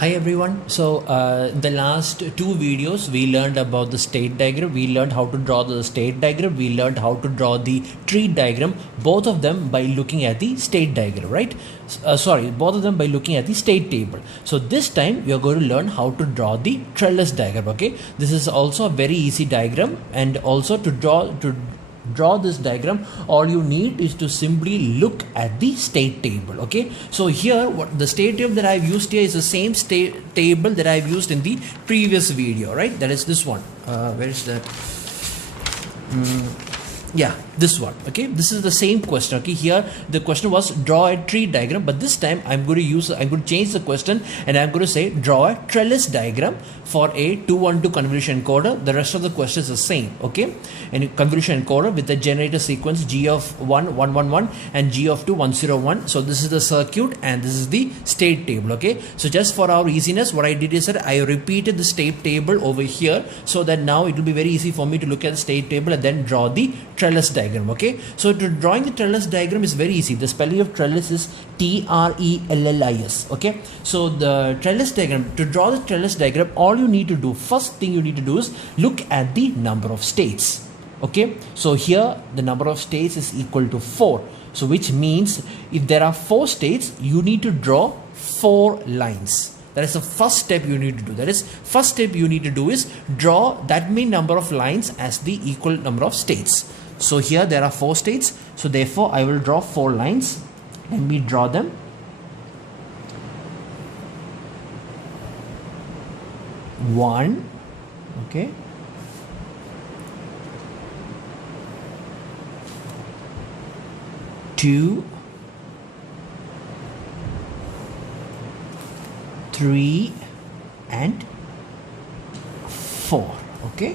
Hi everyone. So in the last two videos we learned about the state diagram. We learned how to draw the state diagram. We learned how to draw the tree diagram. Both of them by looking at the state diagram, right? Both of them by looking at the state table. So this time we are going to learn how to draw the trellis diagram. Okay, this is also a very easy diagram, and also to draw this diagram, all you need is to simply look at the state table. Okay, so here what the state table that I've used here is the same state table that I've used in the previous video, right? That is this one. Where is that? Yeah, this one. Okay, this is the same question. Okay, here the question was draw a tree diagram, but this time I'm going to change the question, and I'm going to say draw a trellis diagram for a 212 convolution encoder. The rest of the question is the same. Okay, and convolution encoder with the generator sequence G of 1 111 and G of 2 101. So this is the circuit and this is the state table. Okay, so just for our easiness, what I did is that I repeated the state table over here, so that now it will be very easy for me to look at the state table and then draw the trellis diagram. Okay, so to drawing the trellis diagram is very easy. The spelling of trellis is Trellis. Okay, so the trellis diagram, to draw the trellis diagram, all you need to do, first thing you need to do is look at the number of states. Okay, so here the number of states is equal to 4. So which means if there are 4 states, you need to draw 4 lines. That is the first step you need to do. That is, first step you need to do is draw that many number of lines as the equal number of states. So here there are 4 states. So therefore I will draw 4 lines. Let me draw them. One, okay. Two, 3 and 4. Okay,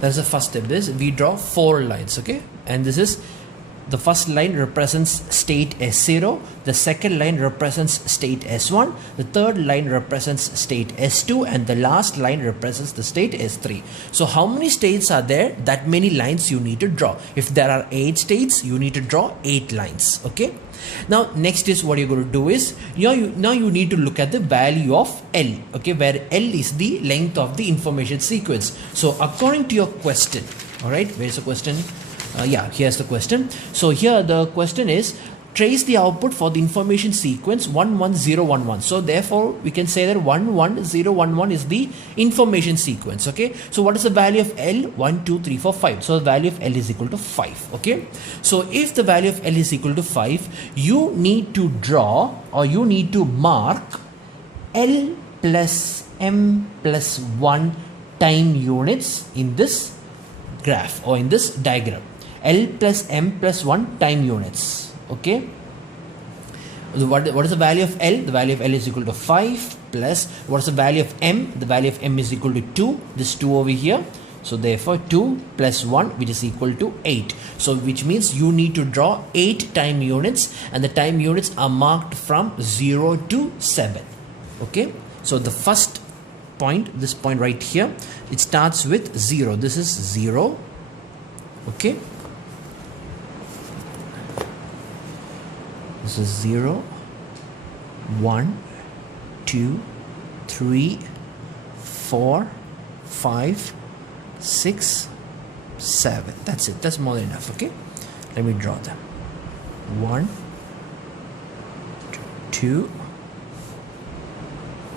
that's the first step. This we draw 4 lines. Okay, and this is the first line represents state S0, the second line represents state S1, the third line represents state S2, and the last line represents the state S3. So how many states are there? That many lines you need to draw. If there are 8 states, you need to draw 8 lines. Okay, now next is what you're going to do is now you need to look at the value of L. Okay, where L is the length of the information sequence. So according to your question, all right, where's the question? Yeah, here's the question. So here the question is trace the output for the information sequence 11011. So therefore we can say that 11011 is the information sequence. Okay, so what is the value of L? 1 2 3 4 5. So the value of L is equal to 5. Okay, so if the value of L is equal to 5, you need to draw, or you need to mark L plus M plus 1 time units in this graph or in this diagram. L plus M plus 1 time units. Okay, what is the value of L? The value of L is equal to 5 plus what is the value of M? The value of M is equal to 2. This 2 over here. So therefore 2 plus 1, which is equal to 8. So which means you need to draw 8 time units, and the time units are marked from 0 to 7. Okay, so the first point, this point right here, it starts with 0. This is 0. Okay, this is 0 1 2 3 4 5 6 7. That's it. That's more than enough. Okay, let me draw them. 1 2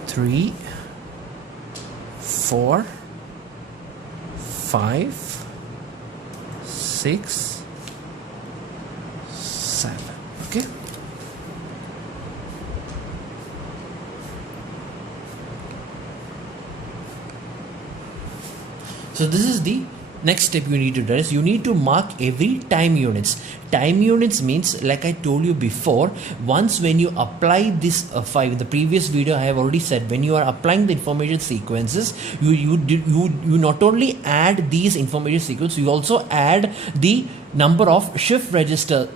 3 4 5 6 7. Okay, so this is the next step you need to do. Is you need to mark every time units. Time units means, like I told you before, once when you apply this 5, the previous video I have already said, when you are applying the information sequences, you not only add these information sequences, you also add the number of shift register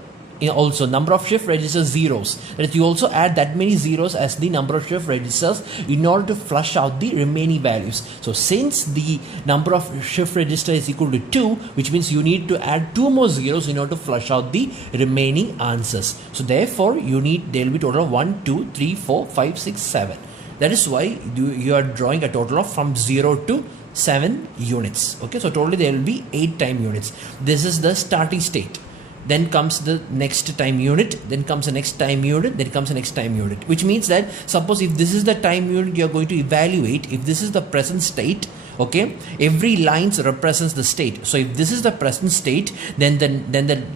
Also number of shift registers zeros. That is, you also add that many zeros as the number of shift registers in order to flush out the remaining values. So since the number of shift register is equal to 2, which means you need to add 2 more zeros in order to flush out the remaining answers. So therefore there will be total of 1, 2, 3, 4, 5, 6, 7. That is why you are drawing a total of from 0 to 7 units. Okay, so totally there will be 8 time units. This is the starting state. Then comes the next time unit, then comes the next time unit, then comes the next time unit, which means that suppose if this is the time unit you are going to evaluate, if this is the present state, okay, every lines represents the state. So if this is the present state, then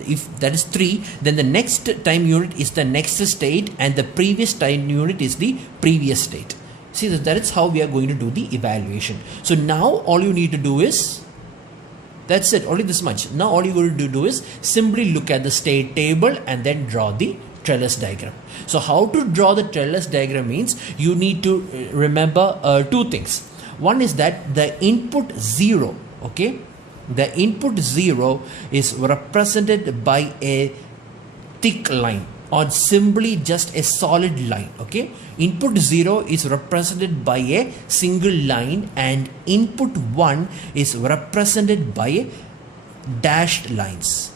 if that is 3, then the next time unit is the next state and the previous time unit is the previous state. See, that is how we are going to do the evaluation. So now all you need to do is, that's it, only this much. Now all you're going to do is simply look at the state table and then draw the trellis diagram. So how to draw the trellis diagram means you need to remember 2 things. One is that the input 0, okay, the input 0 is represented by a thick line or simply just a solid line. Okay, input 0 is represented by a single line and input 1 is represented by a dashed lines.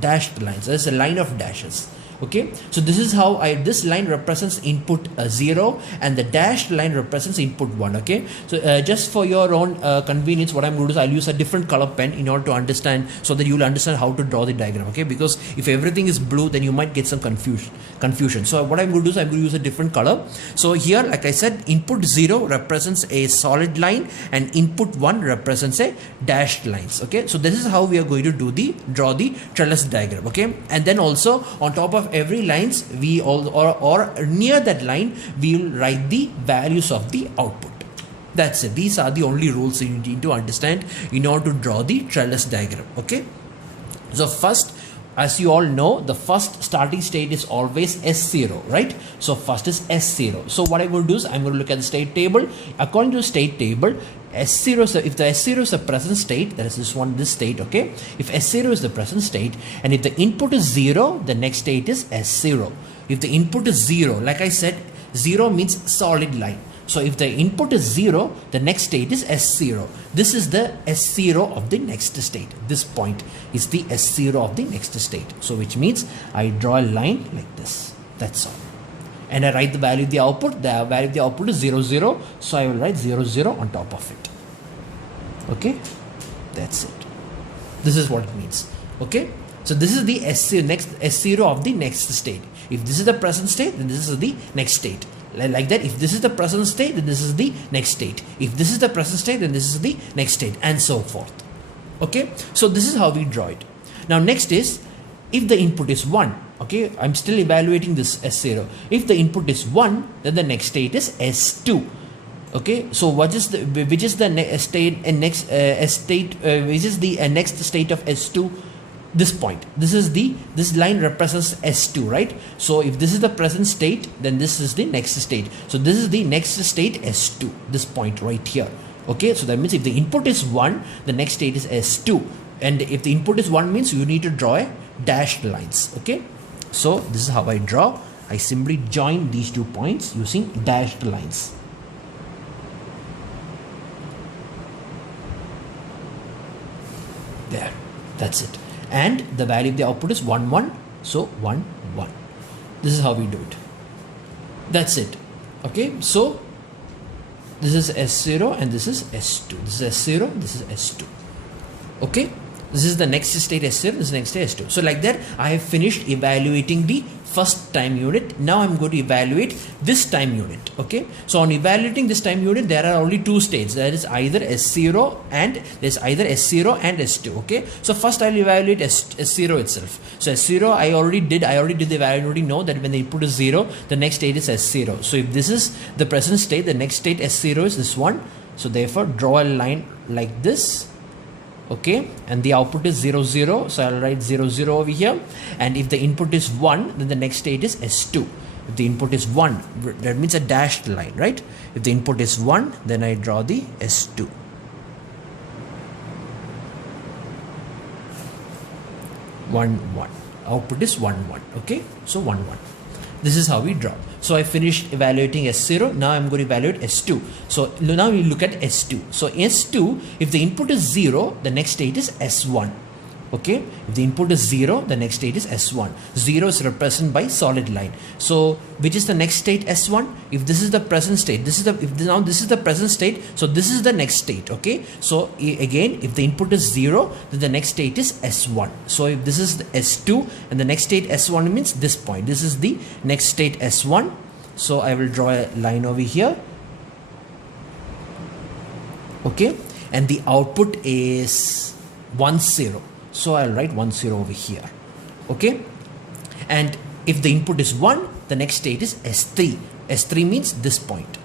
There's a line of dashes. Okay, so this is how this line represents input 0 and the dashed line represents input 1. Okay, so just for your own convenience, what I'm going to do is I'll use a different color pen in order to understand, so that you will understand how to draw the diagram. Okay, because if everything is blue, then you might get some confusion. So what I'm going to do is I'm going to use a different color. So here, like I said, input 0 represents a solid line and input 1 represents a dashed lines. Okay, so this is how we are going to draw the trellis diagram. Okay, and then also on top of every lines we or near that line we will write the values of the output. That's it. These are the only rules you need to understand in order to draw the trellis diagram. Okay, so first, as you all know, the first starting state is always S0, right? So first is S0. So what I'm going to do is I'm going to look at the state table. According to the state table, S0 is if the S0 is the present state, that is this state, okay? If S0 is the present state and if the input is 0, the next state is S0. If the input is 0, like I said, 0 means solid line. So if the input is 0, the next state is S0. This is the S0 of the next state. This point is the S0 of the next state. So which means I draw a line like this. That's all. And I write the value of the output. The value of the output is 0, 0. So I will write 0, 0 on top of it. Okay. That's it. This is what it means. Okay. So this is the S0 of the next state. If this is the present state, then this is the next state. Like that, if this is the present state, then this is the next state. If this is the present state, then this is the next state, and so forth. Okay, so this is how we draw it. Now next is, if the input is 1, okay, I'm still evaluating this S0. If the input is 1, then the next state is S2. Okay, so which is the next state of S2? This point, this line represents S2, right? So if this is the present state, then this is the next state. So this is the next state S2, this point right here. Okay, so that means if the input is 1, the next state is S2. And if the input is 1 means you need to draw a dashed lines. Okay, so this is how I draw. I simply join these 2 points using dashed lines. There, that's it. And the value of the output is 1, 1. So 1, 1. This is how we do it. That's it. Okay, so this is S0 and this is S2. This is S0, this is S2. Okay, this is the next state S0, this is the next state S2. So like that, I have finished evaluating the first time unit. Now I'm going to evaluate this time unit. Okay, so on evaluating this time unit, there are only 2 states. There is either S0 and S2. Okay, so first I'll evaluate S0 itself. So S0 I already did the evaluation. I already know that when the input is 0, the next state is S0. So if this is the present state, the next state S0 is this one. So therefore draw a line like this. Okay, and the output is 0, 0. So I'll write 0, 0 over here. And if the input is 1, then the next state is S2. If the input is 1, that means a dashed line, right? If the input is 1, then I draw the S2. 1, 1. output is 1 1. Okay, so 1 1. This is how we draw. So I finished evaluating S0. Now I'm going to evaluate S2. So now we look at S2. So S2, if the input is 0, the next state is S1. Okay, if the input is 0, the next state is S1. 0 is represented by solid line. So which is the next state? S1. If this is the present state, now this is the present state, so this is the next state. Okay, so again, if the input is 0, then the next state is S1. So if this is the S2 and the next state S1 means this point, this is the next state S1. So I will draw a line over here. Okay, and the output is 1 0. So I'll write 1 0 over here. Okay, and if the input is 1, the next state is S3. S3 means this point.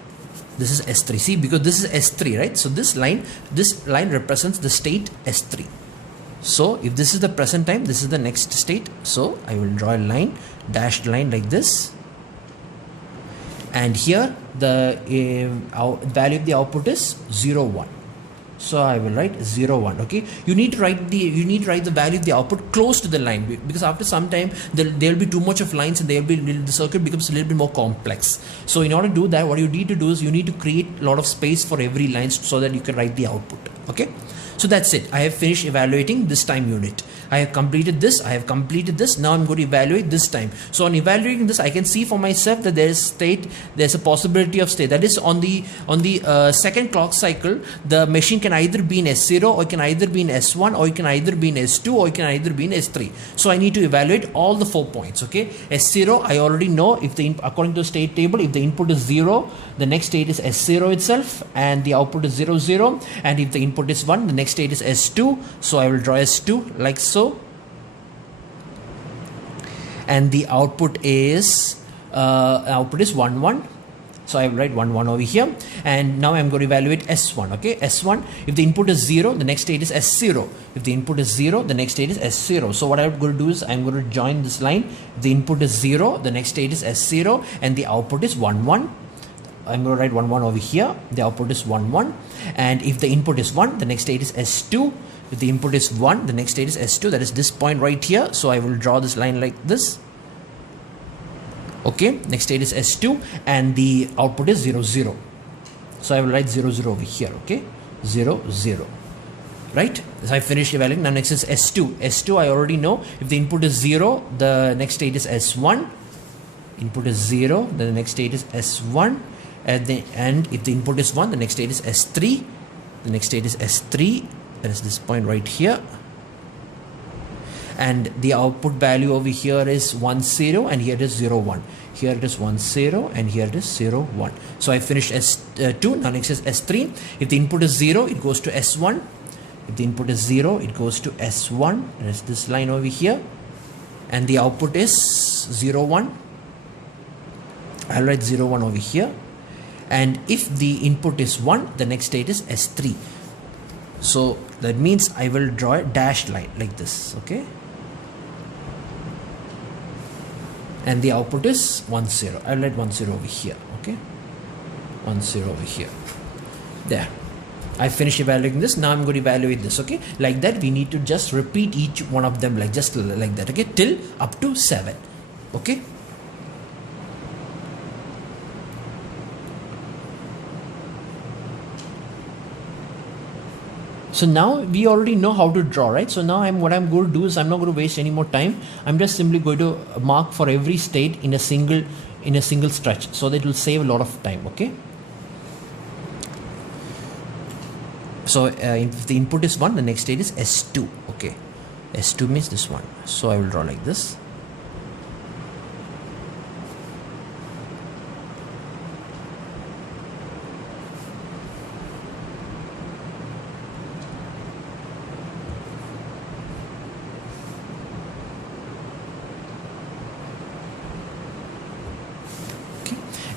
This is S3. See, because this is S3, right? So this line represents the state S3. So if this is the present time, this is the next state. So I will draw a line, dashed line like this. And here the value of the output is 0 1. So I will write 0 1. Okay, you need to write the value of the output close to the line, because after some time there will be too much of lines and the circuit becomes a little bit more complex. So in order to do that, what you need to do is you need to create a lot of space for every line so that you can write the output. Okay, so that's it. I have finished evaluating this time unit. I have completed this. I have completed this. Now I'm going to evaluate this time. So on evaluating this, I can see for myself that there's a possibility of state. That is, on the second clock cycle, the machine can either be in S0, or it can either be in S1, or it can either be in S2, or it can either be in S3. So I need to evaluate all the 4 points. Okay, S0, I already know, if according to the state table, if the input is 0, the next state is S0 itself, and the output is 0 0. And if the input is 1, the next state is S2. So I will draw S2 like so. And the output is 1 1. So I will write 1 1 over here. And now I'm going to evaluate S1. Okay, S1, if the input is 0, the next state is S0. If the input is 0, the next state is S0. So what I'm going to do is I'm going to join this line. If the input is 0, the next state is S0, and the output is 1 1. I'm going to write 1 1 over here. The output is 1 1. And if the input is 1, the next state is S2. If the input is 1, the next state is S2. That is this point right here. So I will draw this line like this. Okay, next state is S2, and the output is 0 0. So I will write 0 0 over here. Okay, 0 0. Right? So I finished evaluating. Now next is S2. S2, I already know, if the input is 0, the next state is S1. Input is 0, then the next state is S1. And if the input is 1, the next state is S3. The next state is S3. That is this point right here. And the output value over here is 1 0, and here it is 0 1. Here it is 1 0, and here it is 0 1. So I finished S2. Now next is S3. If the input is 0, it goes to S1. If the input is 0, it goes to S1. That is this line over here. And the output is 0 1. I'll write 0 1 over here. And if the input is 1, the next state is S3. So that means I will draw a dashed line like this. Okay, and the output is 1 0. I'll write 1 0 over here. Okay, 1 0 over here. There, I finished evaluating this. Now I'm going to evaluate this. Okay, like that we need to just repeat each one of them like just like that. Okay, till up to 7. Okay. So now we already know how to draw, right? So now what I'm going to do is I'm not going to waste any more time. I'm just simply going to mark for every state in a single stretch, so that it will save a lot of time. Okay. So if the input is 1, the next state is S2. Okay, S2 means this one. So I will draw like this.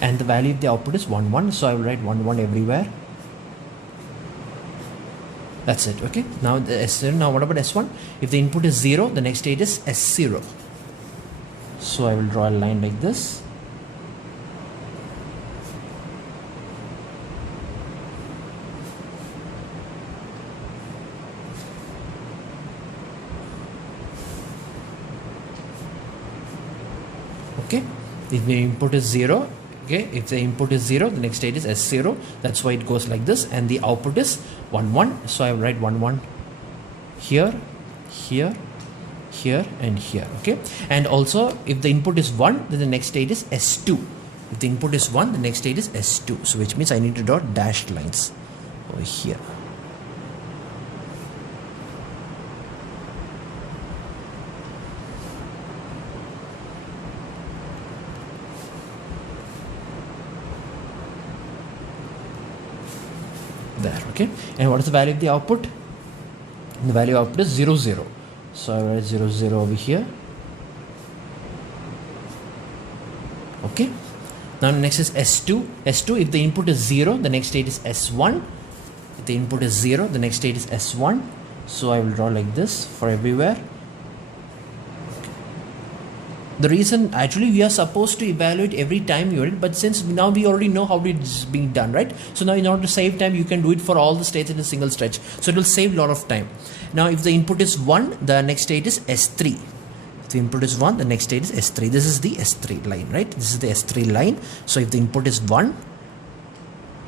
And the value of the output is 1 1. So I will write 1 1 everywhere. That's it. Okay. Now the S0. Now what about S1? If the input is 0, the next state is S0. So I will draw a line like this. If the input is 0, okay, if the input is 0, the next state is S0. That's why it goes like this, and the output is 1 1. So I will write 1 1 here, here, here, and here. Okay, and also if the input is 1, then the next state is S2. If the input is 1, the next state is S2. So which means I need to draw dashed lines over here. There, okay. And what is the value of the output? The value of output is 0 0. So I write 0 0 over here. Okay. Now next is S2. S2, if the input is 0, the next state is S1. If the input is 0, the next state is S1. So I will draw like this for everywhere. The reason, actually we are supposed to evaluate every time unit, but since now we already know how it's being done, right? So now in order to save time, you can do it for all the states in a single stretch. So it will save a lot of time. Now if the input is 1, the next state is S3. If the input is 1, the next state is S3. This is the S3 line, right? This is the S3 line. So if the input is 1,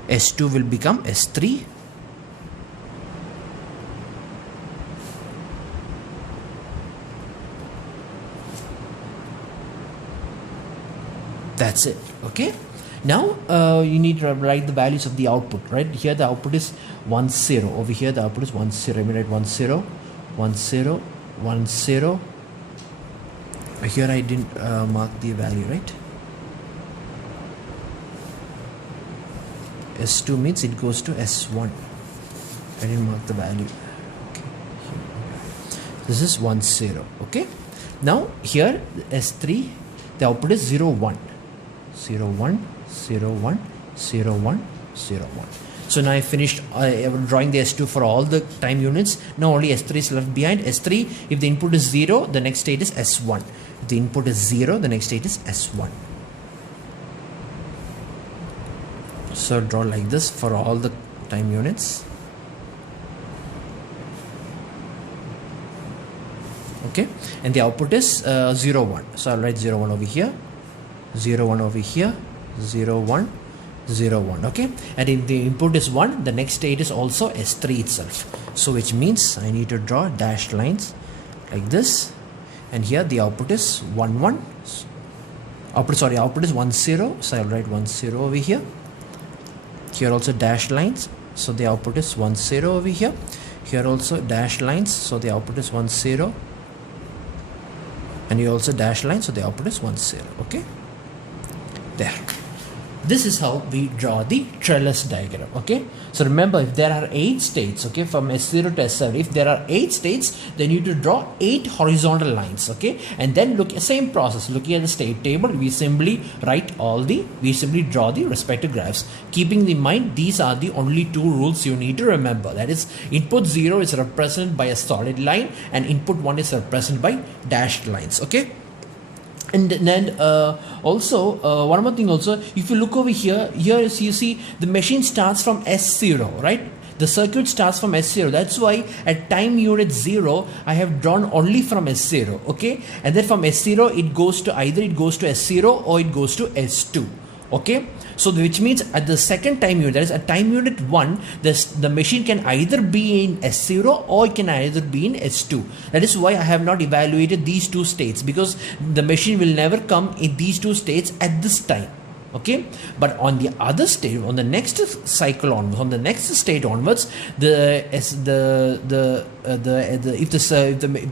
S2 will become S3. That's it. Okay. Now you need to write the values of the output, right? Here the output is 1 0. Over here the output is 1 0. I mean, write 1 0, 1 0, 1 0. Here I didn't mark the value, right? S2 means it goes to S1. I didn't mark the value. Okay. This is 1 0. Okay. Now here S3, the output is 0 1. 0 1, 0 1, 0 1, 0 1. So now I finished drawing the S2 for all the time units. Now only S3 is left behind. S3, if the input is 0, the next state is S1. If the input is 0, the next state is S1. So draw like this for all the time units. Okay, and the output is 0 1. So I'll write 0 1 over here, 0 1 over here, 0 1, 0 1. Okay, and if the input is 1, the next state is also S3 itself. So which means I need to draw dashed lines like this, and here the output is 1 1. Output is 1 0. So I'll write 1 0 over here. Here also dashed lines. So the output is 1 0 over here. Here also dashed lines. So the output is 1 0. And you also dash line, so the output is 1 0. Okay, there. This is how we draw the trellis diagram. Okay, so remember, if there are 8 states, okay, from S0 to S7, if there are 8 states, then you need to draw 8 horizontal lines. Okay, and then look at same process. Looking at the state table, we simply draw the respective graphs, keeping in mind these are the only 2 rules you need to remember. That is, input 0 is represented by a solid line, and input 1 is represented by dashed lines. Okay. And then also one more thing also, if you look over here, you see the machine starts from S0, right? The circuit starts from S0. That's why at time unit 0, I have drawn only from S0. Okay, and then from S0 it goes to either S0 or it goes to S2. Okay, so which means at the second time unit, that is at time unit 1, the machine can either be in S0 or it can either be in S2. That is why I have not evaluated these 2 states, because the machine will never come in these 2 states at this time. Okay, but on the other state, on the next cycle onwards, on the next state onwards, if the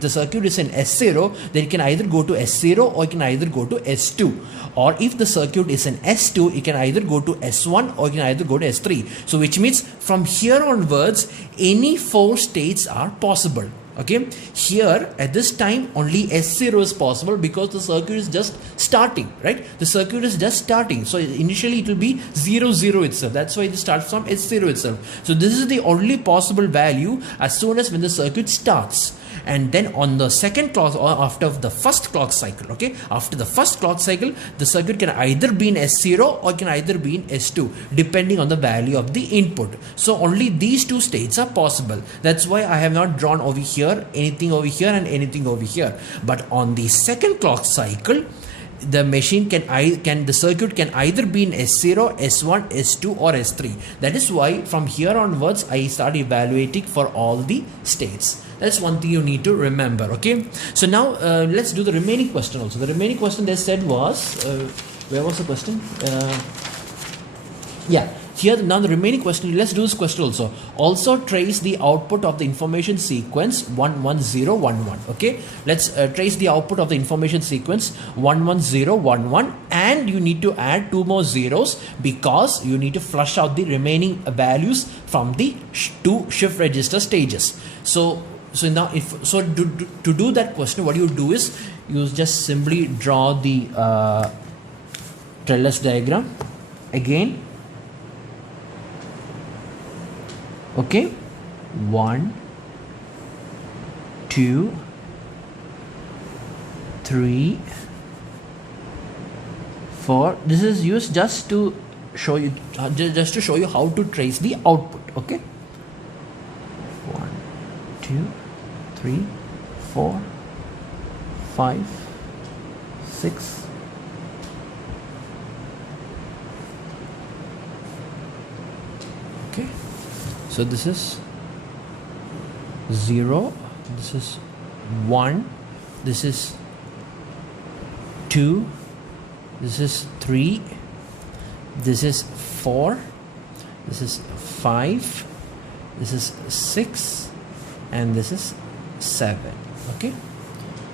circuit is in S0, then it can either go to S0 or it can either go to S2. Or if the circuit is in S2, it can either go to S1 or it can either go to S3. So which means from here onwards, any 4 states are possible. Okay, here at this time only S0 is possible because the circuit is just starting, right? The circuit is just starting. So initially it will be 0 0 itself. That's why it starts from S0 itself. So this is the only possible value as soon as when the circuit starts. And then on the second clock, or after the first clock cycle, okay, after the first clock cycle, the circuit can either be in S0 or can either be in S2, depending on the value of the input. So only these 2 states are possible. That's why I have not drawn over here, anything over here and anything over here. But on the second clock cycle, the machine the circuit can either be in S0, S1, S2 or S3. That is why from here onwards I start evaluating for all the states. That's one thing you need to remember. Okay, so now let's do the remaining question also. The remaining question they said was where was the question? Yeah, here now the remaining question, let's do this question also. Also trace the output of the information sequence 11011. Okay, let's trace the output of the information sequence 11011, and you need to add 2 more zeros because you need to flush out the remaining values from the 2 shift register stages. So now to do that question, what you do is you just simply draw the Trellis diagram again. Okay, 1, 2, 3, 4. This is used just to show you how to trace the output. Okay, 1, 2, 3, 4, 5, 6. Okay. So this is 0, this is 1, this is 2, this is 3, this is 4, this is 5, this is 6, and this is 7. Okay,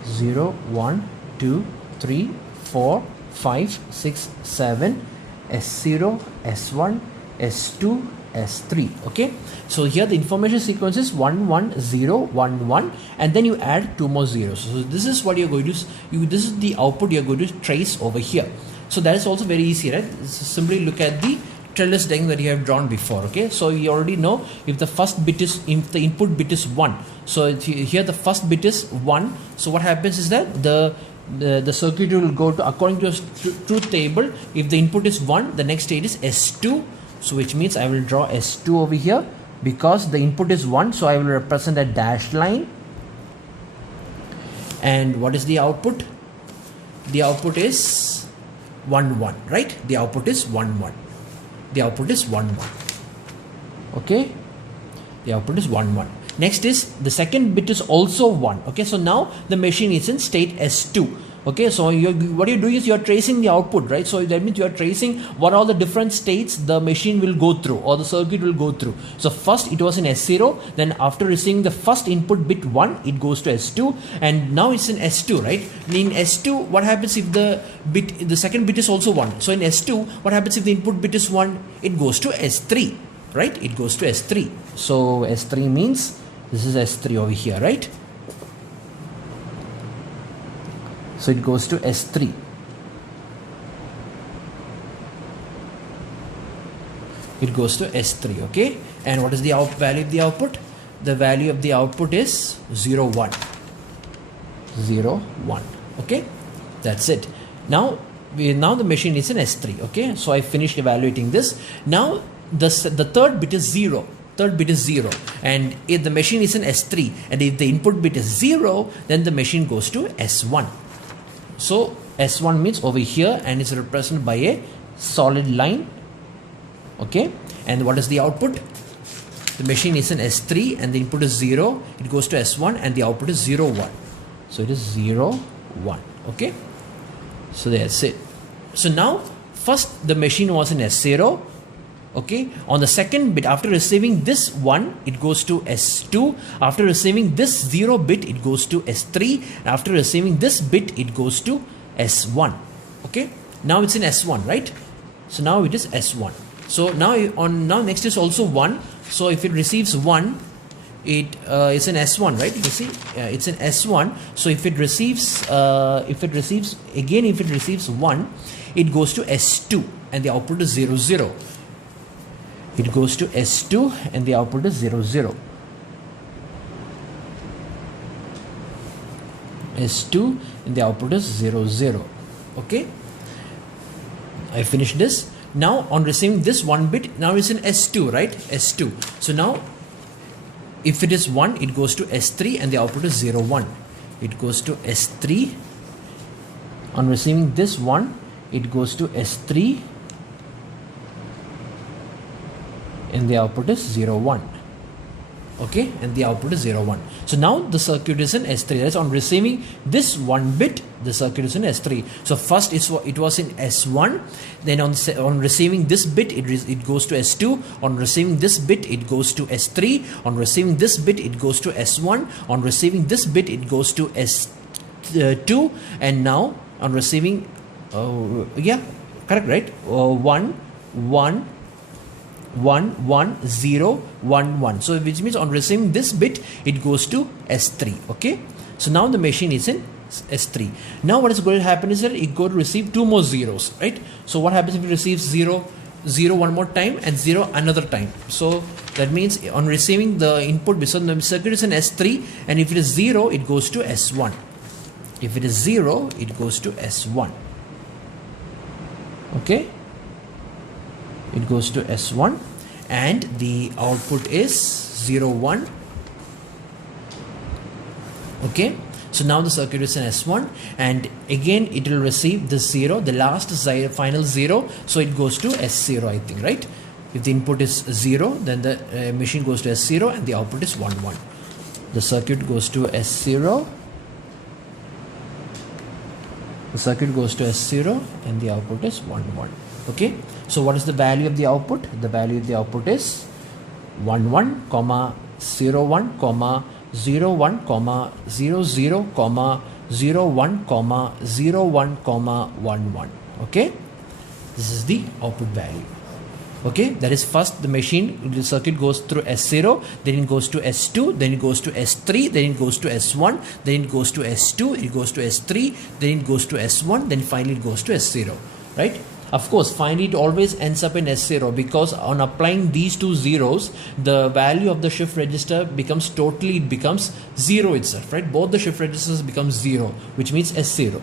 0, 1, 2, 3, 4, 5, 6, 7, S0, S1, S2, S3. Okay, so here the information sequence is 11011, and then you add 2 more zeros. So this is what you're going to this is the output you're going to trace over here. So that is also very easy, right? So simply look at the Trellis diagram that you have drawn before. Okay, so you already know if the input bit is 1. So here the first bit is 1. So what happens is that the circuit will go to, according to a truth table, if the input is 1, the next state is S2. So which means I will draw S2 over here because the input is 1. So I will represent a dashed line. And what is the output? The output is 1, 1, right? The output is 1, 1. The output is 1, 1. Okay? The output is 1, 1. Next is the second bit is also 1. Okay, so now the machine is in state S2. Okay, so what you're doing is you're tracing the output, right? So that means you're tracing what all the different states the machine will go through or the circuit will go through. So first it was in S0, then after receiving the first input bit 1, it goes to S2, and now it's in S2, right? In S2, what happens if the second bit is also 1? So in S2, what happens if the input bit is 1? It goes to S3, right? It goes to S3. So S3 means this is S3 over here, right? So it goes to S3. It goes to S3, okay? And what is the value of the output? The value of the output is 0, 1. 0, 1, okay? That's it. Now the machine is in S3, okay? So I finished evaluating this. Now the third bit is 0. Third bit is 0, and if the machine is in S3 and if the input bit is 0, then the machine goes to S1. So S1 means over here, and it's represented by a solid line. Okay, and what is the output? The machine is in S3 and the input is 0. It goes to S1 and the output is 0, 1. So it is 0, 1. Okay, so that's it. So now first the machine was in S0. Okay, on the second bit, after receiving this 1, it goes to S2. After receiving this 0 bit, it goes to S3. After receiving this bit, it goes to S1. Okay, now it's in S1, right? So now it is S1. So now next is also 1. So if it receives 1, it's in S1, right? You see, it's in S1. So if it receives 1, it goes to S2 and the output is 0, 0. It goes to S2 and the output is 0, 0. S2 and the output is 0, 0. Okay, I finished this. Now on receiving this 1 bit, now it's in S2, right? S2. So now if it is 1, it goes to S3 and the output is 0, 1. It goes to S3 On receiving this one, it goes to S3 and the output is 0 1. Okay, and the output is 0 1. So now the circuit is in S3. That is, on receiving this one bit, the circuit is in S3. So first it was in S1, then on receiving this bit it goes to S2, on receiving this bit it goes to S3, on receiving this bit it goes to S1, on receiving this bit it goes to S2, and now on receiving yeah, correct, right? 1 1 1 1 0 1 1. So which means on receiving this bit it goes to S3. Okay, so now the machine is in S3. Now what is going to happen is that it going to receive two more zeros, right? So what happens if it receives 0 0 one more time and 0 another time? So that means on receiving the input, so the circuit is in S3, and if it is 0 it goes to S1. If it is 0 it goes to S1. Okay, it goes to S1 and the output is 0 1. Okay, so now the circuit is in S1, and again it will receive the 0, the last final 0, so it goes to S0, I think, right? If the input is 0, then the machine goes to S0 and the output is 1 1. The circuit goes to S0, the circuit goes to S0 and the output is 1 1. Okay, so what is the value of the output? The value of the output is 1 1 comma 0 1 comma 0 1 comma 0 0 comma 0 1 comma 0 1 comma 1 1. Okay, this is the output value. Okay, that is, first the circuit goes through S0, then it goes to S2, then it goes to S3, then it goes to S1, then it goes to S2, it goes to S3, then it goes to S1, then finally it goes to S0, right? Of course, finally it always ends up in S0, because on applying these two zeros, the value of the shift register becomes it becomes 0 itself, right? Both the shift registers become 0, which means S0.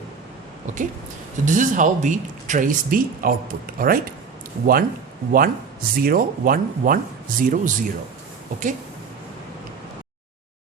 Okay, so this is how we trace the output. All right, 1 1 0 1 1 0 0. Okay.